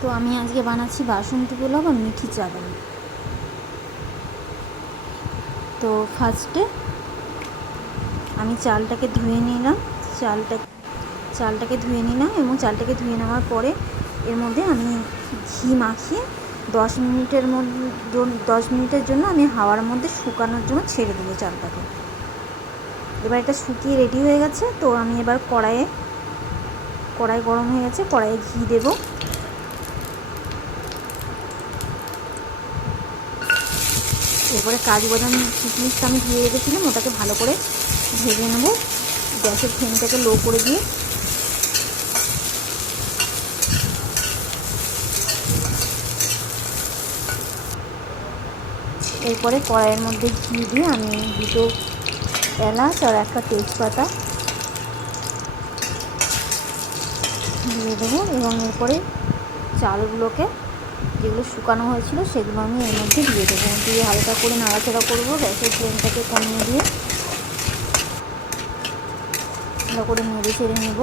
তো আমি আজকে বানাচ্ছি বাসন্তী পোলাও আর মিঠি চাল। তো ফার্স্টে আমি চালটাকে ধুয়ে নিলাম, চালটাকে ধুয়ে নিলাম এবং চালটাকে ধুয়ে নেওয়ার পরে এর মধ্যে আমি ঘি মাখিয়ে 10 মিনিটের জন্য আমি হাওয়ার মধ্যে শুকানোর জন্য ছেড়ে দেবো চালটাকে। এবার এটা শুকিয়ে রেডি হয়ে গেছে। তো আমি এবার কড়াই গরম হয়ে গেছে, কড়াইয়ে ঘি দেবো। এরপরে কাজু বাদাম কিশমিশটা আমি ধুয়ে রেখেছিলাম, ওটাকে ভালো করে ভেজে নেব গ্যাসের ফ্লেমটাকে লো করে দিয়ে। এরপরে কড়াইয়ের মধ্যে ঘি দিয়ে আমি 2টো এলাচ আর একটা তেজপাতা দিয়ে দেবো এবং এরপরে চালগুলোকে যেগুলো শুকানো হয়েছিল সেগুলো আমি এর মধ্যে দিয়ে দেবো, দিয়ে হালকা করে নাড়াচাড়া করবো। গ্যাসের ফ্লেমটাকে কমিয়ে দিয়ে ভালো করে নেড়ে চেড়ে নেব।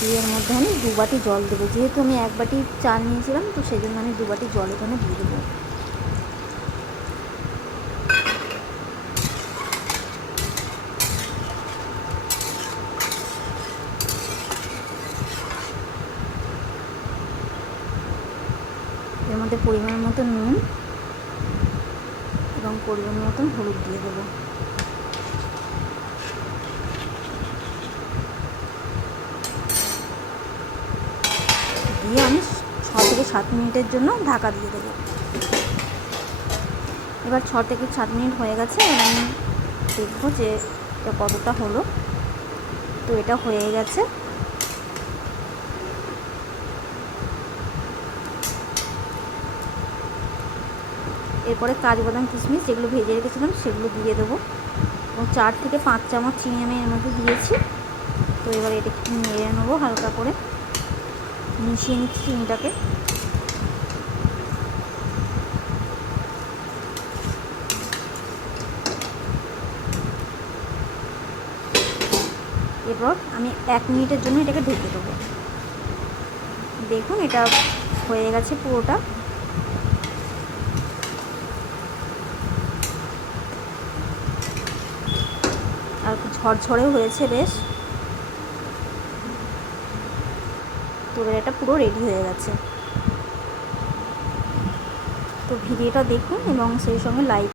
দিয়ে এর মধ্যে আমি 2 বাটি জল দেবো, যেহেতু আমি 1 বাটি চাল নিয়েছিলাম, তো সেই জন্য আমি 2 বাটি জল এখানে দিয়ে দেবো। এর মধ্যে পরিমাণ মতো নুন এবং পরিমাণ মতন হলুদ দিয়ে দেবো। দিয়ে আমি 6 থেকে 7 মিনিটের জন্য ঢাকা দিয়ে দেবো। এবার 6 থেকে 7 মিনিট হয়ে গেছে, এবার আমি দেখবো যে এটা কতটা হলো। তো এটা হয়ে গেছে। এরপরে কাজু বাদাম কিশমিশ যেগুলো ভেজে রেখেছিলাম সেগুলো দিয়ে দেবো এবং 4 থেকে 5 চামচ চিনি আমি এর মধ্যে দিয়েছি। তো এবার এটা একটু নেড়ে নেবো, হালকা করে মিশিয়ে নিচ্ছি চিনিটাকে। এরপর আমি 1 মিনিটের জন্য এটাকে ঢেকে দেবো। দেখুন এটা হয়ে গেছে পুরোটা। আর ঝরঝরেও হয়েছে বেশ। তো এবার এটা পুরো রেডি হয়ে গেছে। তো ভিডিওটা দেখুন এবং সেই সঙ্গে লাইক